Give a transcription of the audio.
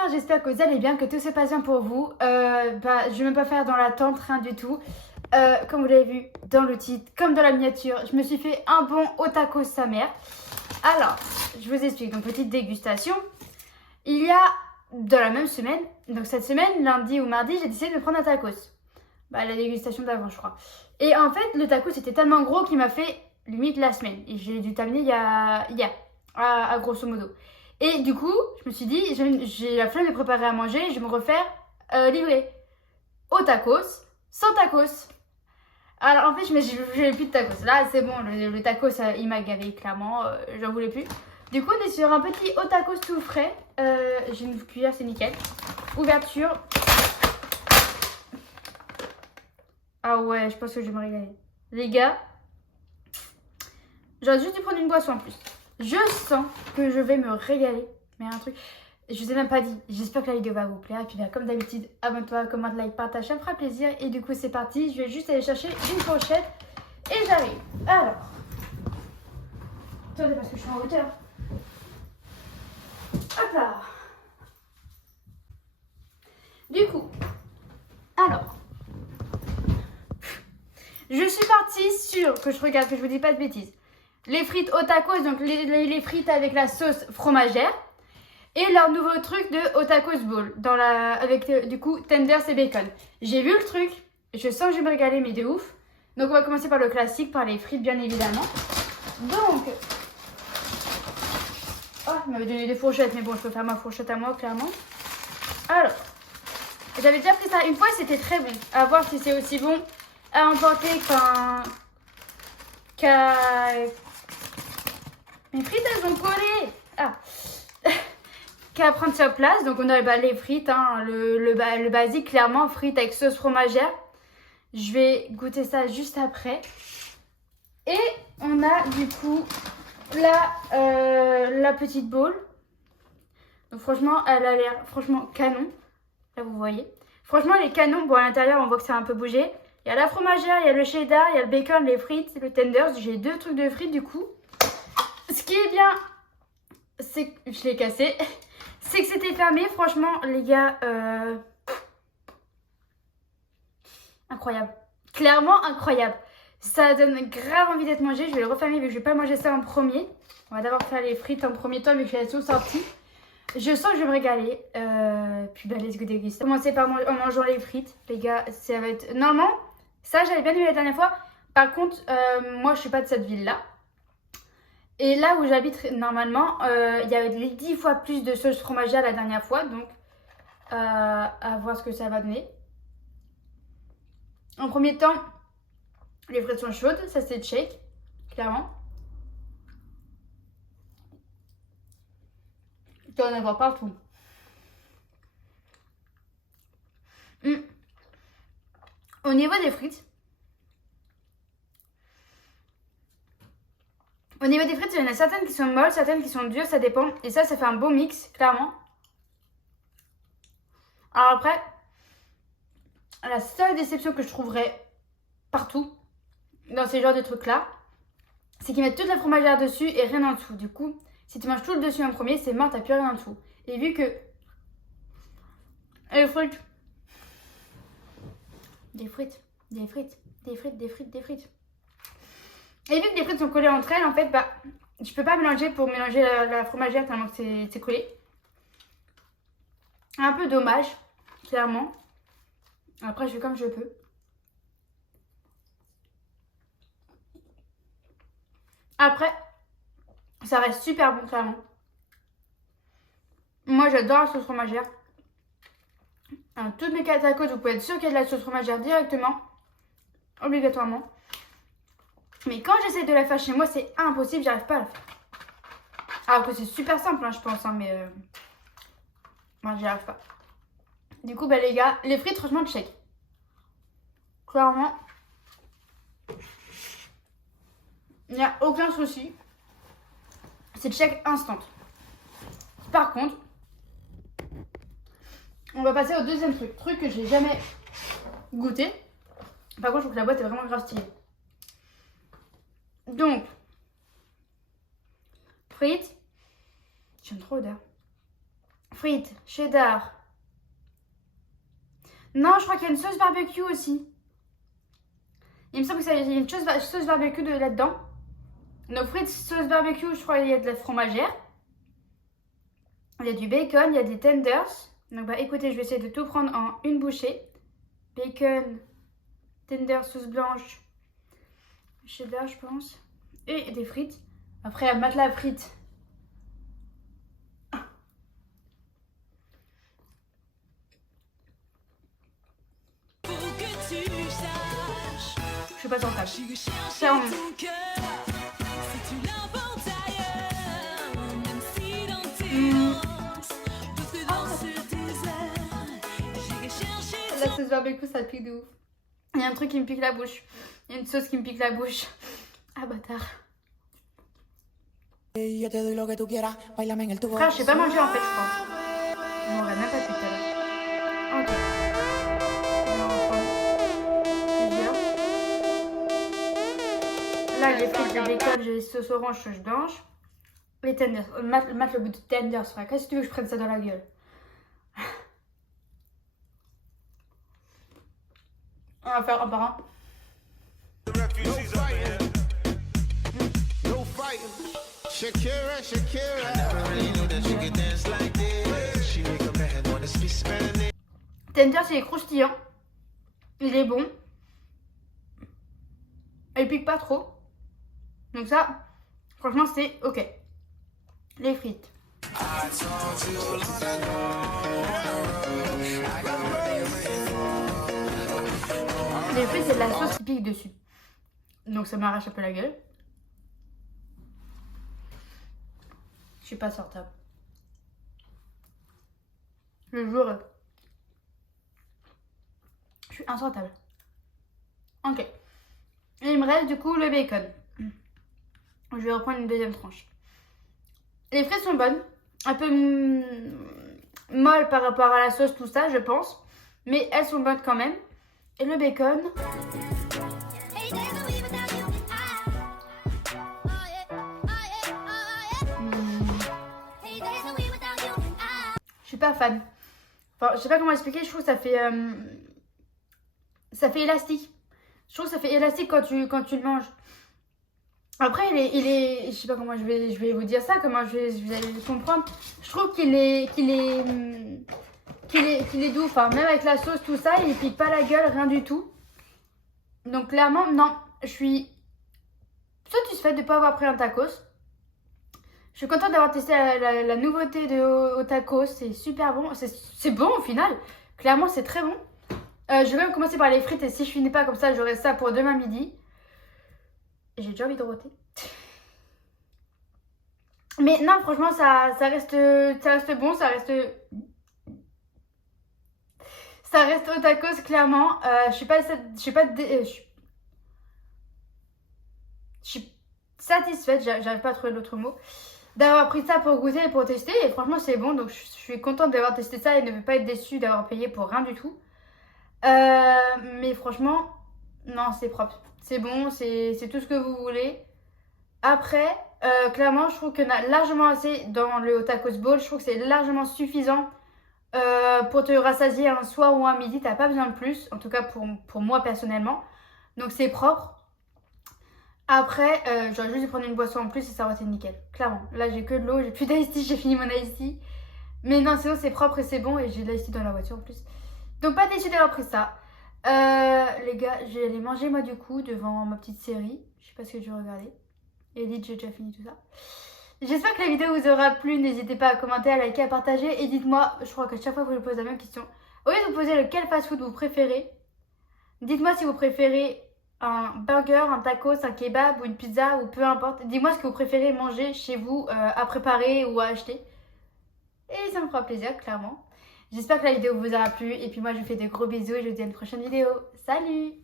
bonsoir, j'espère que vous allez bien, que tout se passe bien pour vous. Je ne vais même pas faire dans l'attente, rien du tout. Comme vous l'avez vu dans le titre, comme dans la miniature, je me suis fait un bon au tacos sa mère. Alors, je vous explique, donc petite dégustation. Il y a, dans la même semaine, donc cette semaine, lundi ou mardi, j'ai décidé de prendre un tacos. La dégustation d'avant, je crois. Et en fait, le tacos était tellement gros qu'il m'a fait limite la semaine. Et j'ai dû terminer hier, à grosso modo. Et du coup, je me suis dit, j'ai la flemme de préparer à manger, je vais me refaire livrer au tacos, sans tacos. Alors en fait, je n'avais plus de tacos. Là, c'est bon, le tacos, il m'a gavé, clairement, j'en voulais plus. Du coup, on est sur un petit au tacos tout frais. J'ai une cuillère, c'est nickel. Ouverture. Ah ouais, je pense que je vais me régaler. Les gars, j'aurais juste dû prendre une boisson en plus. Je sens que je vais me régaler. Mais un truc, je vous ai même pas dit. J'espère que la vidéo va vous plaire. Et puis comme d'habitude, abonne-toi, commente, like, partage, ça me fera plaisir. Et du coup, c'est parti. Je vais juste aller chercher une fourchette. Et j'arrive. Alors. Attendez, parce que je suis en hauteur. Hop là. Du coup. Alors. Je suis partie sur, que je regarde, que je vous dis pas de bêtises. Les frites au tacos, donc les frites avec la sauce fromagère. Et leur nouveau truc de au tacos bowl, avec du coup tenders et bacon. J'ai vu le truc, je sens que je vais me régaler, mais de ouf. Donc on va commencer par le classique, par les frites bien évidemment. Donc, oh, il m'avait donné des fourchettes, mais bon, je peux faire ma fourchette à moi, clairement. Alors, j'avais déjà pris ça une fois, c'était très bon. À voir si c'est aussi bon à emporter qu'à... Mes frites, elles ont collé. Ah. Qu'à prendre sur place. Donc on a les frites, hein, le basique, clairement, frites avec sauce fromagère. Je vais goûter ça juste après. Et on a du coup la petite bowl. Donc franchement, elle a l'air franchement canon. Là vous voyez. Franchement les canons, bon à l'intérieur on voit que ça a un peu bougé. Il y a la fromagère, il y a le cheddar, il y a le bacon, les frites, le tenders. J'ai deux trucs de frites du coup. Ce qui est bien, c'est que je l'ai cassé. C'est que c'était fermé, franchement, les gars, incroyable. Clairement incroyable. Ça donne grave envie d'être mangé. Je vais le refermer vu que je vais pas manger ça en premier. On va d'abord faire les frites en premier temps vu que j'ai tout sorti. Je sens que je vais me régaler. Puis let's go déguster. Commencer par en mangeant les frites, les gars. Ça va être... Normalement, ça j'avais bien aimé la dernière fois. Par contre, moi je suis pas de cette ville-là. Et là où j'habite normalement, il y avait 10 fois plus de sauce fromagère la dernière fois. Donc, à voir ce que ça va donner. En premier temps, les frites sont chaudes. Ça, c'est check, clairement. Tu dois en avoir partout. Au niveau des frites, il y en a certaines qui sont molles, certaines qui sont dures, ça dépend. Et ça fait un beau mix, clairement. Alors après, la seule déception que je trouverais partout, dans ces genres de trucs-là, c'est qu'ils mettent toute la fromagère dessus et rien en dessous. Du coup, si tu manges tout le dessus en premier, c'est mort, t'as plus rien en dessous. Et vu que les frites, des frites. Et vu que les frites sont collées entre elles, en fait, je peux pas mélanger pour mélanger la fromagère tellement que c'est collé. Un peu dommage, clairement. Après, je fais comme je peux. Après, ça reste super bon, clairement. Moi, j'adore la sauce fromagère. Alors, toutes mes tacos, vous pouvez être sûr qu'il y a de la sauce fromagère directement. Obligatoirement. Mais quand j'essaie de la faire chez moi, c'est impossible, j'arrive pas à la faire. Alors que c'est super simple, hein, je pense, hein, mais moi, j'y arrive pas. Du coup, les gars, les frites, franchement, check. Clairement, il n'y a aucun souci. C'est check instant. Par contre, on va passer au deuxième truc. Truc que j'ai jamais goûté. Par contre, je trouve que la boîte est vraiment grave stylée. Donc, frites. J'aime trop l'odeur. frites, cheddar. Non, je crois qu'il y a une sauce barbecue aussi. Il me semble qu'il y a une sauce barbecue là-dedans. Donc frites, sauce barbecue, je crois qu'il y a de la fromagère. Il y a du bacon, il y a des tenders. Donc bah écoutez, je vais essayer de tout prendre en une bouchée. Bacon, tenders, sauce blanche, cheddar je pense. Et des frites. Après, il y a matelas à frites. Je suis pas tentable. Clairement. La sauce barbecue, ça pique de ouf. Il y a un truc qui me pique la bouche. Il y a une sauce qui me pique la bouche. Ah bâtard. Frère, je sais pas manger en fait, je crois. Non, on va même pas tout à l'heure. Ok. Là, les frites, les bacon, j'ai les sauces orange, sauce blanche. Les tenders. Mate le bout de tenders, frère. Qu'est-ce que tu veux que je prenne ça dans la gueule? On va faire un par un. Tenders, il est croustillant. Il est bon. Il pique pas trop. Donc ça, franchement, c'est ok. Les frites. Les frites, c'est de la sauce qui pique dessus. Donc ça m'arrache un peu la gueule. Je suis pas sortable. Le jour, je suis insortable. Ok. Et il me reste du coup le bacon. Je vais reprendre une deuxième tranche. Les frites sont bonnes. Un peu molles par rapport à la sauce, tout ça, je pense. Mais elles sont bonnes quand même. Et le bacon. Je suis pas fan. Enfin, je sais pas comment expliquer. Je trouve que ça fait élastique. Je trouve que ça fait élastique quand tu le manges. Après, je sais pas comment je vais vous dire ça, comment je vais comprendre. Je trouve qu'il est doux. Enfin, même avec la sauce, tout ça, il pique pas la gueule, rien du tout. Donc clairement, non, je suis satisfaite de ne pas avoir pris un tacos. Je suis contente d'avoir testé la nouveauté de au tacos. C'est super bon. C'est bon au final. Clairement, c'est très bon. Je vais même commencer par les frites et si je finis pas comme ça, j'aurai ça pour demain midi. J'ai déjà envie de roter. Mais non, franchement, ça reste bon, ça reste au tacos, clairement. Je suis satisfaite, j'arrive pas à trouver l'autre mot, d'avoir pris ça pour goûter et pour tester. Et franchement, c'est bon, donc je suis contente d'avoir testé ça et ne vais pas être déçue d'avoir payé pour rien du tout. Mais franchement, non, c'est propre. C'est bon, c'est tout ce que vous voulez. Après, clairement, je trouve qu'il y en a largement assez dans le tacos bowl. Je trouve que c'est largement suffisant pour te rassasier un soir ou un midi. T'as pas besoin de plus, en tout cas pour moi personnellement. Donc c'est propre. Après, j'aurais juste dû prendre une boisson en plus et ça aurait été nickel. Clairement, là j'ai que de l'eau, j'ai plus d'ice tea, j'ai fini mon ice tea. Mais non, sinon c'est propre et c'est bon et j'ai de l'ice tea dans la voiture en plus. Donc pas déçue d'avoir pris ça. Les gars, je vais aller manger moi du coup devant ma petite série. Je sais pas ce que je vais regarder. Edith, j'ai déjà fini tout ça. J'espère que la vidéo vous aura plu. N'hésitez pas à commenter, à liker, à partager. Et dites-moi, je crois que chaque fois vous me posez la même question. Au lieu de vous poser lequel fast-food vous préférez, dites-moi si vous préférez un burger, un tacos, un kebab ou une pizza ou peu importe. Dites-moi ce que vous préférez manger chez vous à préparer ou à acheter. Et ça me fera plaisir, clairement. J'espère que la vidéo vous aura plu. Et puis moi, je vous fais de gros bisous et je vous dis à une prochaine vidéo. Salut!